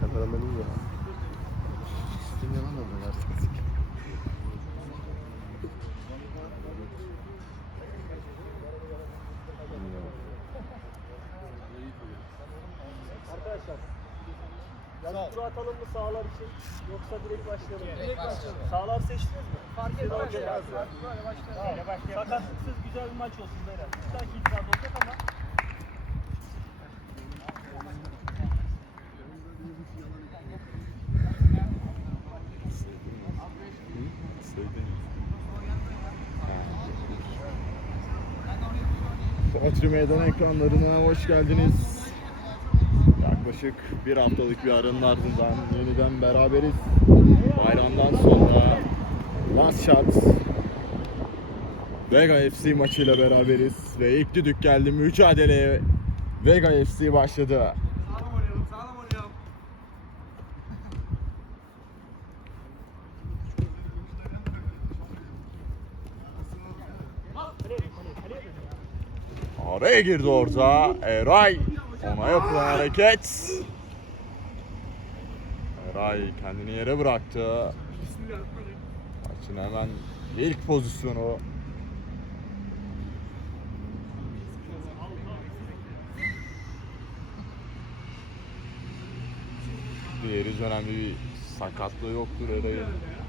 Kameramanın ya. Sizin yalan oldu artık. Arkadaşlar. Yani tur atalım mı sağlar için yoksa direkt başlayalım mı? Direkt başlayalım. Sağlar seçtiniz mi? Fark etmez. Başlayalım. Sakatlıksız güzel bir maç olsun beyler. Bir dahaki iddiada olacak ama Fatih Meydan ekranlarına hoş geldiniz. Yaklaşık bir haftalık bir aranın ardından yeniden beraberiz. Bayramdan sonra Last Shot Vega FC maçıyla beraberiz ve ilk düdük geldi mücadeleye Vega FC başladı. Araya girdi orada Eray ona yapılan hareket Eray kendini yere bıraktı. Maçın hemen ilk pozisyonu Diğeri önemli bir sakatlığı yoktur Eray'ın.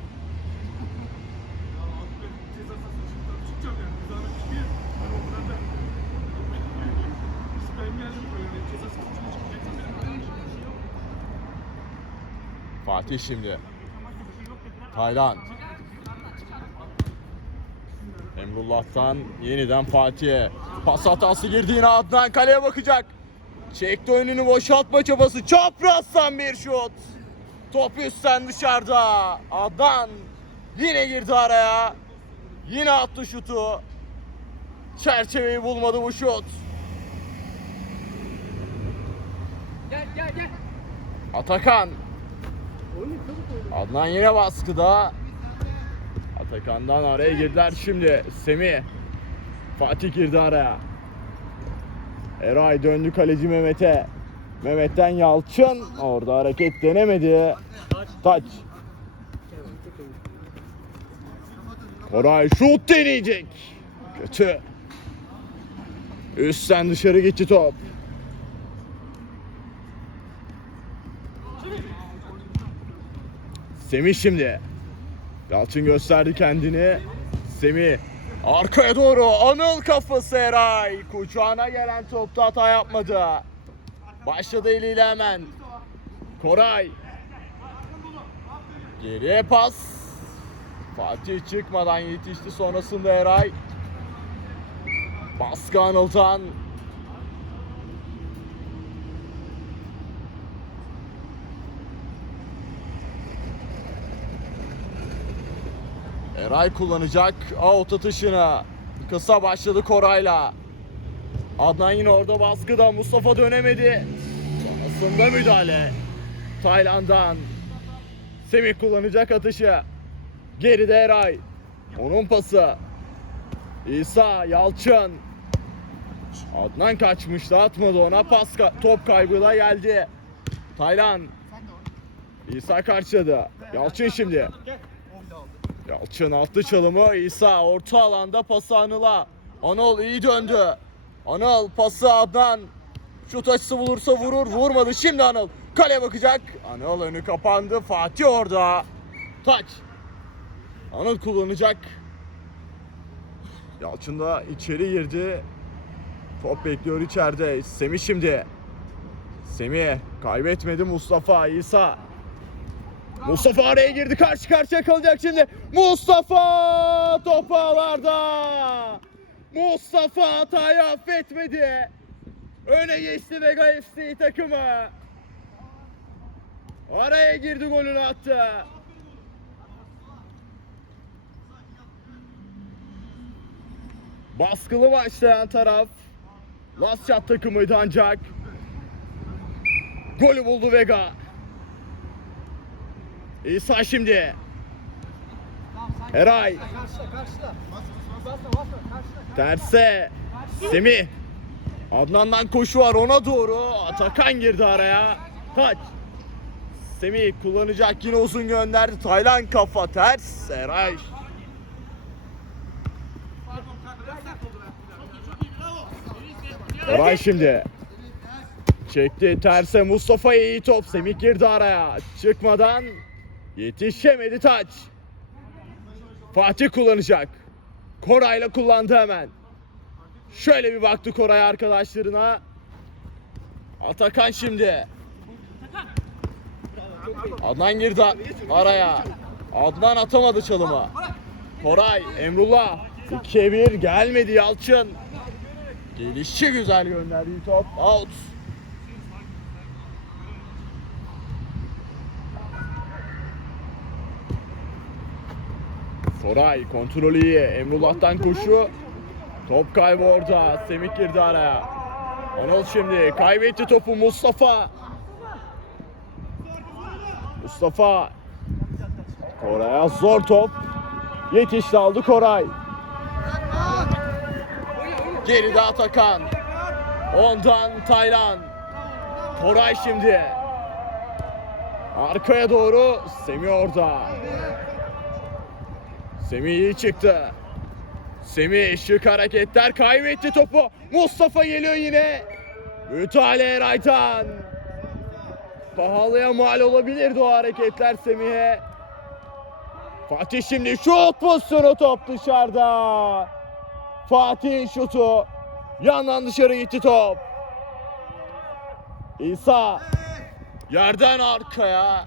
Fatih şimdi. Taylan. Emrullah'tan yeniden Fatih'e. Pas hatası girdi yine Adnan kaleye bakacak. Çekti önünü boşaltma çabası. Çaprazdan bir şut. Top üstten dışarıda. Adnan yine girdi araya. Yine attı şutu. Çerçeveyi bulmadı bu şut. Gel gel gel. Atakan. Adnan yine baskıda. Atakan'dan araya girdiler şimdi. Semih. Fatih girdi araya. Eray döndü kaleci Mehmet'e. Mehmet'ten Yalçın. Orada hareket denemedi. Taç. Koray şut deneyecek. Kötü. Üstten dışarı gitti top. Semih şimdi. Yalçın gösterdi kendini. Semih arkaya doğru Anıl kafası Eray. Kucağına gelen topta hata yapmadı. Başladı eliyle hemen. Koray. Geriye pas. Fatih çıkmadan yetişti sonrasında Eray. Baskı Anıl'dan. Eray kullanacak out atışını. Kısa başladı Koray'la. Adnan yine orada baskıda. Mustafa dönemedi. Sonrasında müdahale. Tayland'dan. Semih kullanacak atışı. Geride Eray. Onun pası. İsa Yalçın. Adnan kaçmıştı atmadı ona pas ka- top kaybıyla geldi. Taylan. İsa karşıladı. Yalçın şimdi. Yalçın attı çalımı İsa orta alanda pası Anıl'a. Anıl iyi döndü. Anıl pası Adnan. Şut açısı bulursa vurur vurmadı şimdi Anıl. Kale bakacak. Anıl önü kapandı. Fatih orada. Taç. Anıl kullanacak. Yalçın da içeri girdi. Top bekliyor içeride. Semih şimdi. Semih kaybetmedi Mustafa İsa. Mustafa araya girdi karşı karşıya kalacak şimdi. Mustafa top ağlarda. Mustafa hatayı affetmedi. Öne geçti Vega FC takımı. Araya girdi golünü attı. Baskılı başlayan taraf Lasçat takımıydı ancak. Golü buldu Vega. İsa şimdi. Eray. Terse. Semih. Adnan'dan koşu var ona doğru. Atakan girdi araya. Taç. Semih kullanacak yine uzun gönderdi. Taylan kafa ters. Eray. Eray şimdi. Çekti terse Mustafa iyi top. Semih girdi araya. Çıkmadan yetişemedi taç. Fatih kullanacak. Koray'la kullandı hemen. Şöyle bir baktı Koray arkadaşlarına. Atakan şimdi. Adnan girdi araya. Adnan atamadı çalıma. Koray, Emrullah. 2'ye 1 gelmedi Yalçın. Gelişi güzel gönderdiği top. Out. Koray kontrolü iyi. Emrullah'tan koşu. Top kaybı orada. Semih girdi araya. Anıl şimdi kaybetti topu Mustafa. Mustafa. Koray'a zor top. Yetişti aldı Koray. Geride Atakan. Ondan Taylan. Koray şimdi. Arkaya doğru Semih orada. Semih iyi çıktı. Semih şık hareketler kaybetti topu. Mustafa geliyor yine. Mütale Eray'tan. Pahalıya mal olabilirdi o hareketler Semih'e. Fatih şimdi şut pozisyonu top dışarıda. Fatih şutu. Yandan dışarı gitti top. İsa. Yerden arkaya.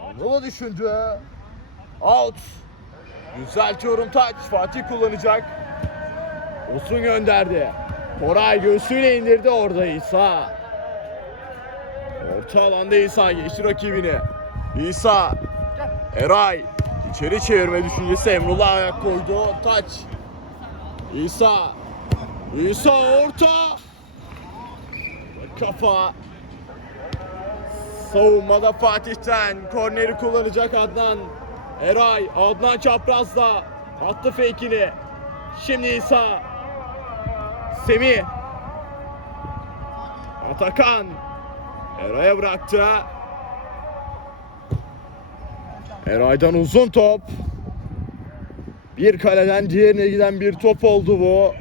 Anadolu düşündü. Out. Düzeltiyorum taç. Fatih kullanacak. Uzun gönderdi. Koray göğsüyle indirdi orada İsa. Orta alanda İsa geçti rakibini. İsa. Eray. içeri çevirme düşüncesi Emrullah ayak koydu. Taç. İsa. İsa orta. Kafa. Savunmada Fatih'ten korneri kullanacak Adnan. Eray, Adnan çaprazda attı fake'ini. Şimdi İsa. Semih. Atakan. Eray'a bıraktı. Eray'dan uzun top. Bir kaleden diğerine giden bir top oldu bu.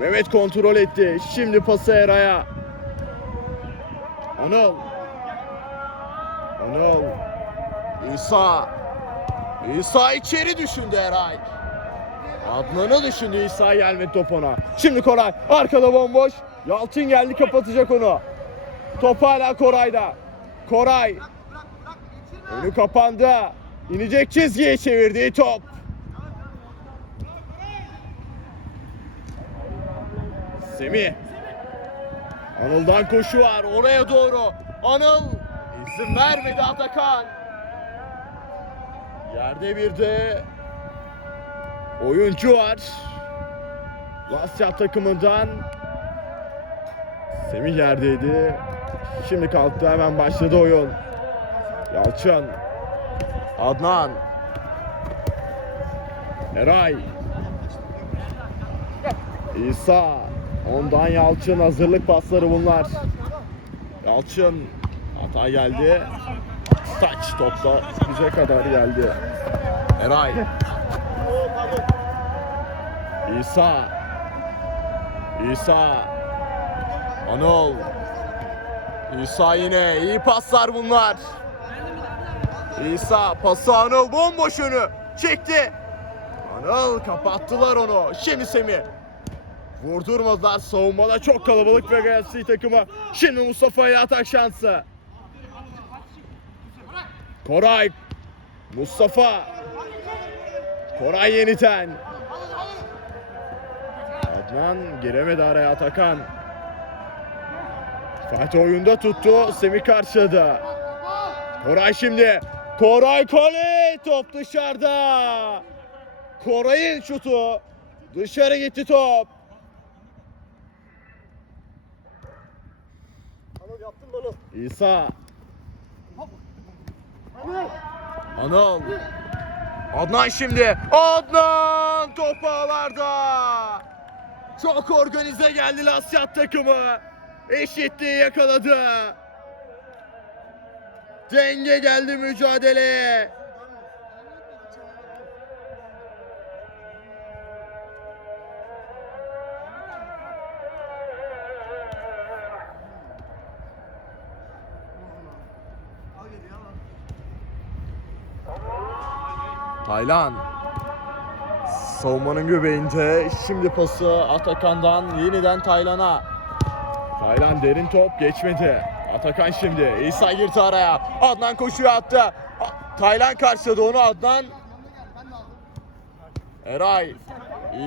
Mehmet kontrol etti. Şimdi pası Eray'a. Anıl. Anıl. İsa. İsa içeri düşündü Eray. Adnan'ı düşündü İsa gelmedi top ona. Şimdi Koray arkada bomboş. Yalçın geldi kapatacak onu. Top hala Koray'da. Koray. Önü kapandı. İnecek çizgiye çevirdiği top. Semih. Anıl'dan koşu var oraya doğru. Anıl izin vermedi Atakan. Yerde bir de oyuncu var. Lasya takımından Semih yerdeydi. Şimdi kalktı hemen başladı oyun. Yalçın. Adnan. Eray. İsa. Ondan Yalçın hazırlık pasları bunlar. Yalçın hata geldi. Taç topla bize kadar geldi. Eray. İsa. İsa. Anıl. İsa yine iyi paslar bunlar. İsa pası Anıl bomboş önü çekti. Anıl kapattılar onu. Şimdi Semih. Vurdurmadılar savunmada çok kalabalık ve Galatasaray takımı. Şimdi Mustafa ile atak şansı. Koray. Mustafa. Koray yeniden. Adnan giremedi araya Atakan. Fatih oyunda tuttu. Semih karşıladı. Koray şimdi. Koray kale. Top dışarıda. Koray'ın şutu. Dışarı gitti top. İsa. Anıl. Adnan şimdi. Adnan top ağlarda. Çok organize geldi Lasyat takımı. Eşitliği yakaladı. Denge geldi mücadeleye. Taylan savunmanın göbeğinde şimdi pası Atakan'dan yeniden Taylan'a. Taylan derin top geçmedi. Atakan şimdi İsa girdi araya. Adnan koşuyor attı. Taylan karşıladı onu Adnan. Eray.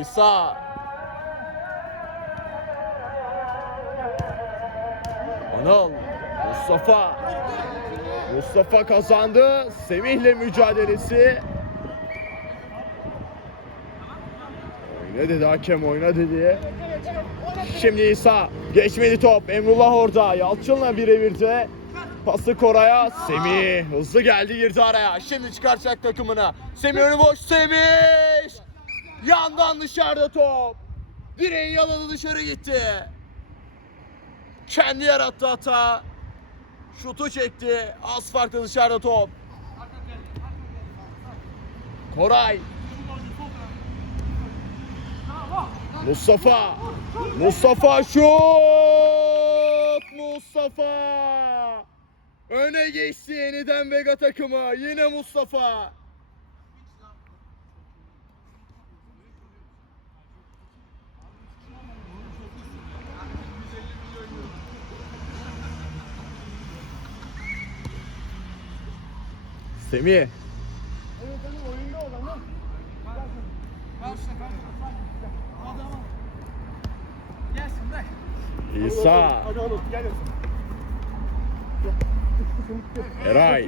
İsa. Anıl. Mustafa. Mustafa kazandı. Semih'le mücadelesi. Oyna dedi hakem oyna dedi. Şimdi İsa geçmedi top. Emrullah orada. Yalçın'la birebirde. Pası Koray'a. Semih hızlı geldi girdi araya. Şimdi çıkaracak takımına. Semih önü boş. Semih! Yandan dışarıda top. Direğin yanını dışarı gitti. Kendi yarattı hata. Şutu çekti. Az farklı dışarıda top. Koray. Mustafa. Mustafa şut. Mustafa. Öne geçti yeniden Vega takımı. Yine Mustafa. Semih. Gelsin bırak. İsa. Hadi oğlum gel. Eray.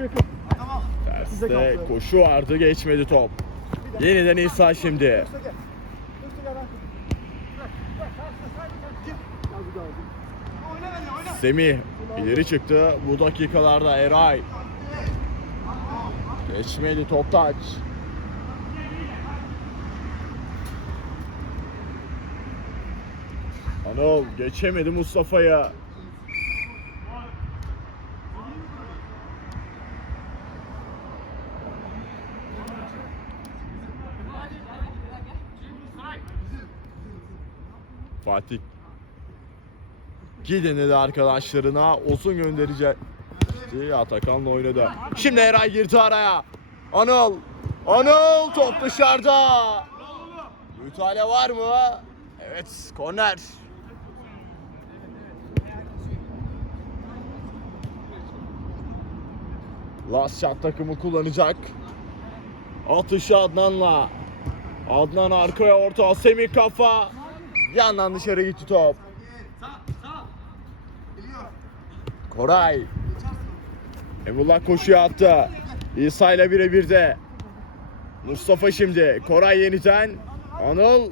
Terste koşu vardı geçmedi top. Yeniden İsa şimdi. Semih ileri çıktı. Bu dakikalarda Eray. Geçmedi top taç. Anıl geçemedi Mustafa'ya. Fatih Gidin dedi arkadaşlarına Olsun gönderecek. İşte Atakan'la oynadı. Şimdi Eray girdi araya. Anıl. Anıl top dışarıda. Müdahale var mı? Evet korner. Last shot takımı kullanacak. Atışı Adnan'la. Adnan arkaya orta. Semih kafa. Yandan dışarı gitti top. Koray. Emrullah koşuya attı. İsa ile birebir de. Mustafa şimdi. Koray yeniden. Anıl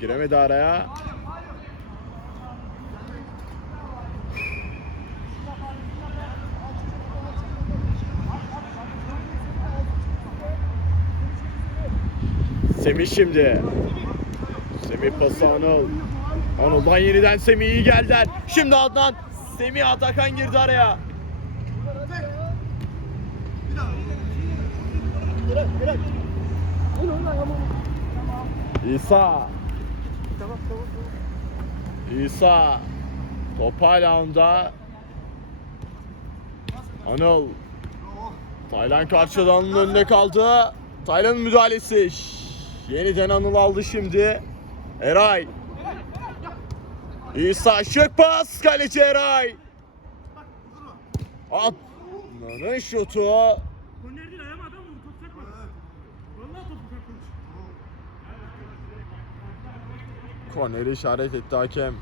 giremedi araya. Semih şimdi. Semih pası Anıl. Anıl'dan yeniden Semih iyi geldiler. Şimdi Adnan. Semih Atakan girdi araya. İsa. İsa. Top hala onda. Anıl. Taylan karşıdan önünde kaldı. Taylan'ın müdahalesi. Yeniden Anıl aldı şimdi. Eray. İsa şık pas. Kaleci Eray. Adnan'ın şutu. Korneri işaret etti hakem.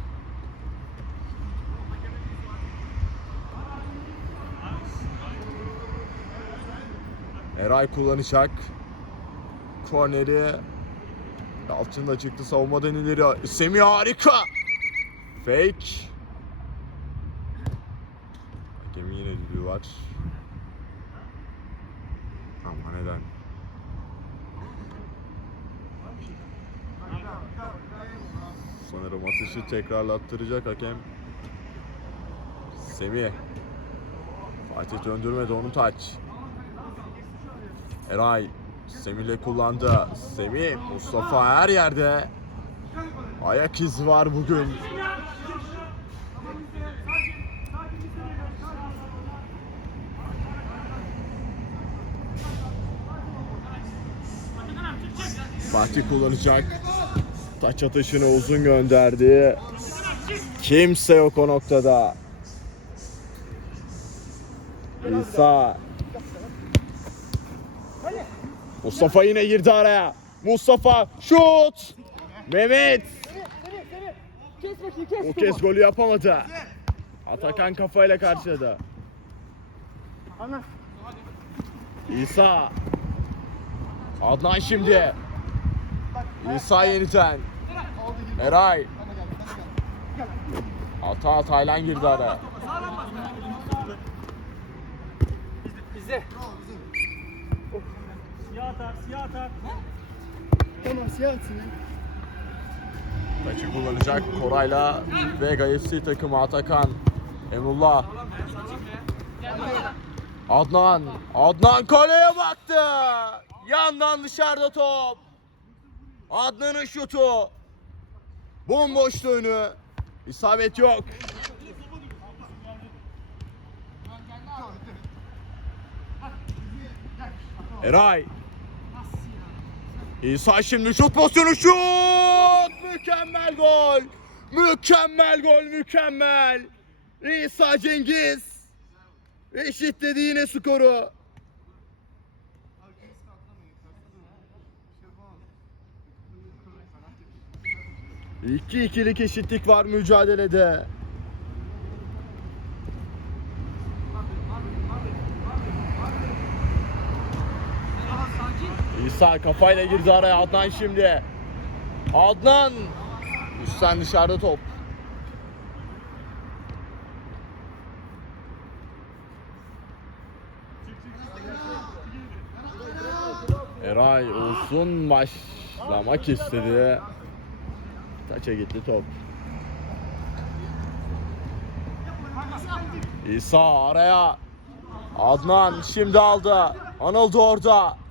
Eray kullanacak. Korneri. Yalçın da çıktı savunmadan ileri. Semih harika. Fake. Hakemin yine düdüğü var. Ama neden? Sanırım atışı tekrarlattıracak hakem. Semih. Fatih döndürmedi onu taç. Eray. Semih'le kullandı. Semih. Mustafa her yerde. Ayak izi var bugün. Fatih kullanacak. Taç atışını uzun gönderdi. Kimse yok o noktada. İsa. Mustafa yine girdi araya. Mustafa şut. Mehmet. O kez golü yapamadı. Atakan kafayla karşıladı. İsa. Adnan şimdi. İsa yeniden. Eray. Ata Taylan girdi araya. Bize. Siyah atar, siyah atar. Tamam siyah atsın ya. Maçı kullanacak Koray'la Vega FC takımı Atakan. Emrullah. Adnan. Adnan kaleye baktı. Yandan dışarıda top. Adnan'ın şutu. Bomboş önü. İsabet yok. Eray. İsa şimdi şut pozisyonu şut! Mükemmel gol! Mükemmel gol, mükemmel! İsa Cengiz eşitledi yine skoru. İki ikilik eşitlik var mücadelede. İsa kafayla girdi araya Adnan şimdi. Adnan üstten dışarıda top. Eray uzun başlamak istedi. Taça gitti top. İsa araya. Adnan şimdi aldı. Anıl da orada.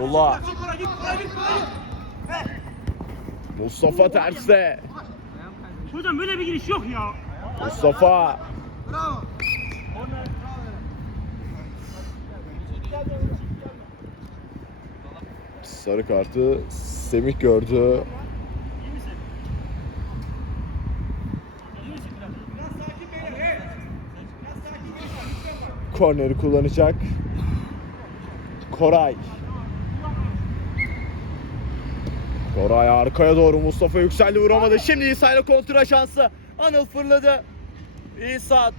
Emrullah. Mustafa terste. Hocam böyle bir giriş yok ya. Mustafa. Sarı kartı Semih gördü. Korneri kullanacak. Koray. Koray arkaya doğru Mustafa yükseldi vuramadı. Şimdi İsa ile kontra şansı. Anıl fırladı. İsa.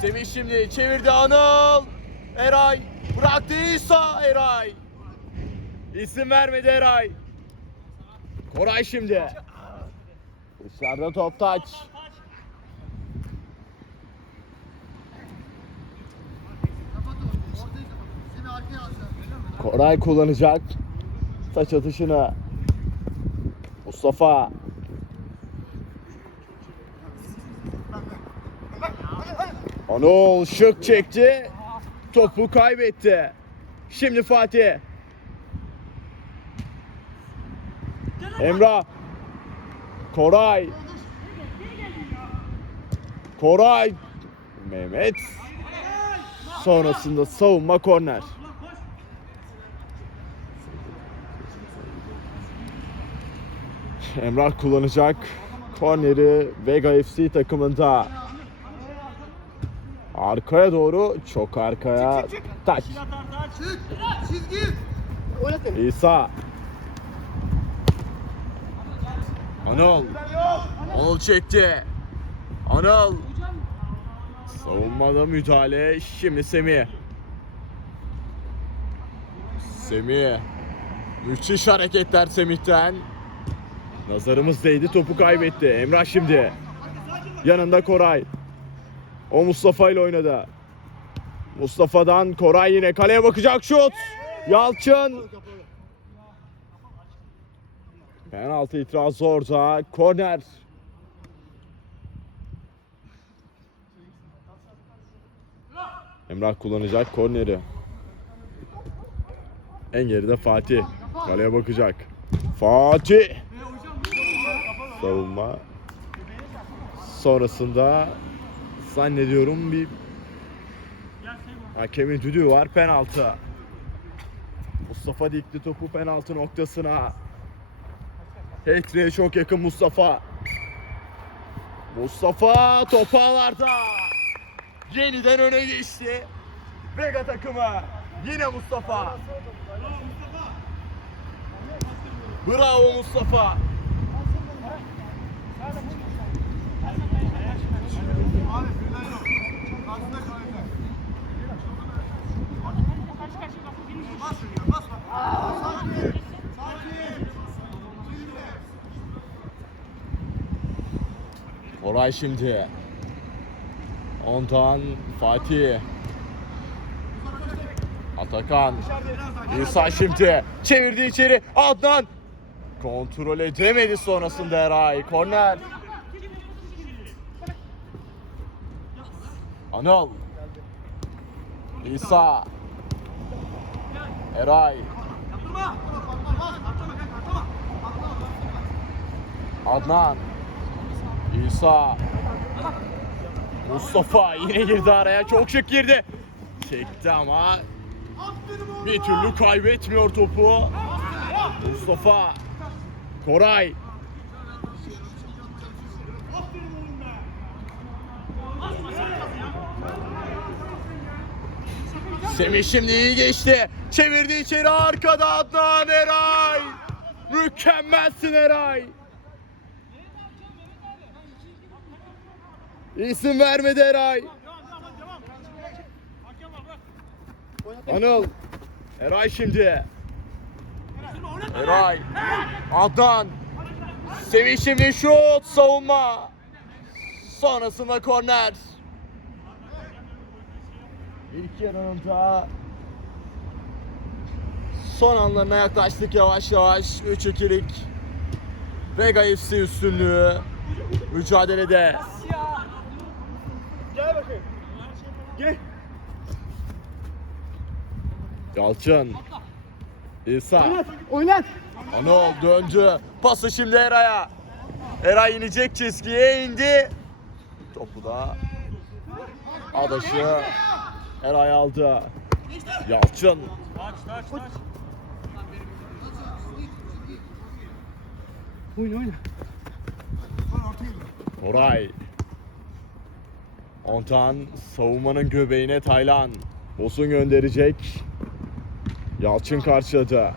Semih şimdi çevirdi Anıl. Eray bıraktı İsa Eray. İsim vermedi Eray. Koray şimdi. Dışarıda top taç. Koray kullanacak. Taç atışını. Mustafa. Anıl şık çekti. Topu kaybetti. Şimdi Fatih. Emrah. Koray. Koray. Mehmet. Sonrasında savunma korner. Emrah kullanacak. Korneri Vega FC takımında. Arkaya doğru çok arkaya taç. İsa. Anıl. Anıl çekti. Anıl. Savunmada müdahale. Şimdi Semih. Semih. Müthiş hareketler Semih'ten. Nazarımız değdi topu kaybetti. Emrah şimdi. Yanında Koray. O Mustafa ile oynadı. Mustafa'dan Koray yine kaleye bakacak şut. Yalçın Penaltı itirazı orada. Korner. Emrah kullanacak korneri. En geride Fatih. Kaleye bakacak. Fatih. Savunma. Sonrasında zannediyorum bir hakemin düdüğü var. Penaltı. Mustafa dikti topu penaltı noktasına. Hat-trick'e çok yakın Mustafa. Mustafa topu ağlarda. Yeniden öne geçti. Vega takımı. Yine Mustafa. Bravo Mustafa. Oray şimdi. Ondan Fatih. Atakan. İsa şimdi. Çevirdi içeri. Adnan. Kontrol edemedi sonrasında Eray. Korner. Anıl. İsa. Eray. Adnan. İsa. Mustafa yine girdi araya. Çok şık girdi. Çekti ama bir türlü kaybetmiyor topu. Mustafa. Koray. Semih şimdi iyi geçti. Çevirdi içeri arkada Adnan Eray. Mükemmelsin Eray. İsim vermedi Eray. Anıl. Eray şimdi. Eray. Adnan. Semih şimdi şut savunma. Sonrasında korner. İlk yarının da son anlarına yaklaştık yavaş yavaş. 3-2'lik Vega FC üstünlüğü mücadelede. Gel bakayım. Gel. Yalçın. İsa. Oynat. Anıl döndü. Pası şimdi Eray'a. Eray inecek çizgiye indi. Topu da Adaşı Eray aldı. Yalçın. Oyna oyna. Koray. Ontan savunmanın göbeğine Taylan. Bosun gönderecek. Yalçın karşıladı.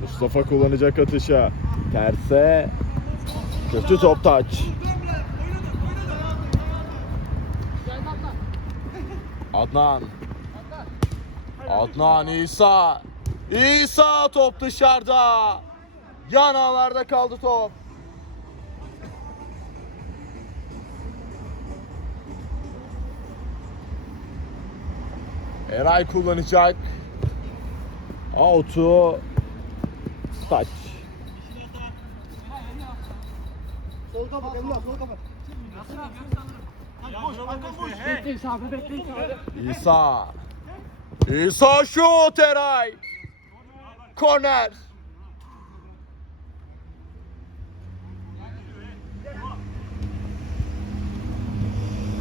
Mustafa kullanacak atışa. Terse. Kötü top taç. Adnan. Adnan İsa. İsa top dışarıda. Yan ağlarda kaldı top. Eray kullanacak. Out'u taç. Sol kapat Emrah sol kapat. Bekleyin sabri bekleyin sabri. İsa. İsa şut Eray. Korner.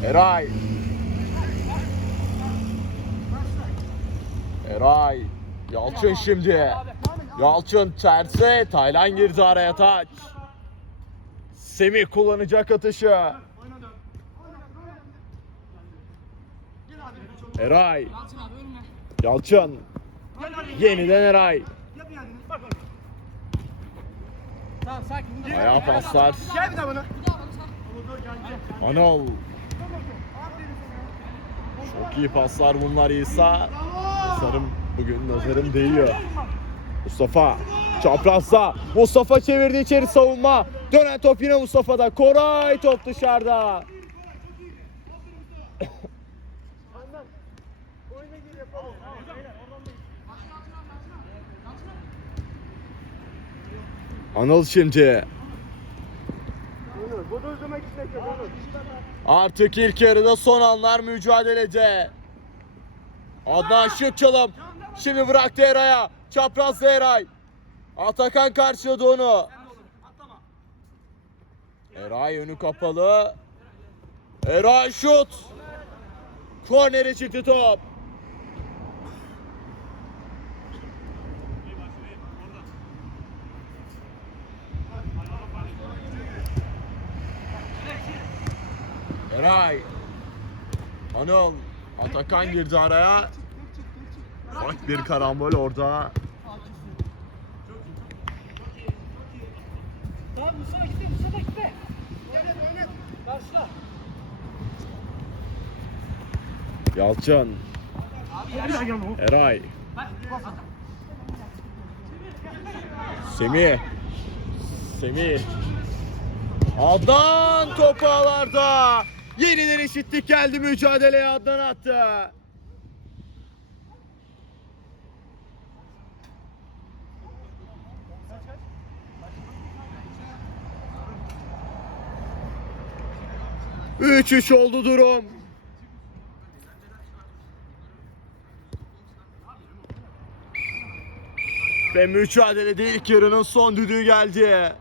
Eray. Eray. Yalçın şimdi. Yalçın terse. Taylan girdi araya taç. Semih kullanacak atışı. Eray. Yalçın. Yeniden Eray. Tamam. Ayağa paslar. Anıl. Çok iyi paslar bunlar İsa. Nazarım bugün nazarım değiyor. Mustafa çaprazda. Mustafa çevirdi içeri savunma. Dönen top yine Mustafa'da. Koray top dışarıda. Anıl şimdi. Artık ilk yarıda son anlar mücadelede. Adnan Şıkçalım. Şimdi bırak Değray'a. Çapraz Değray. Atakan karşıladı onu. Eray önü kapalı. Eray şut. Kornere çıktı top. Eray. Anıl. Atakan girdi araya. Bak bir karambol orada. Tamam Mustafa gitti Mustafa gitti. Karşıla. Yalçın. Eray. Semih. Semih. Adnan topu. Yeniden eşitlik geldi mücadeleye Adnan attı. Üç üç oldu durum. Ve mücadelede ilk yarının son düdüğü geldi.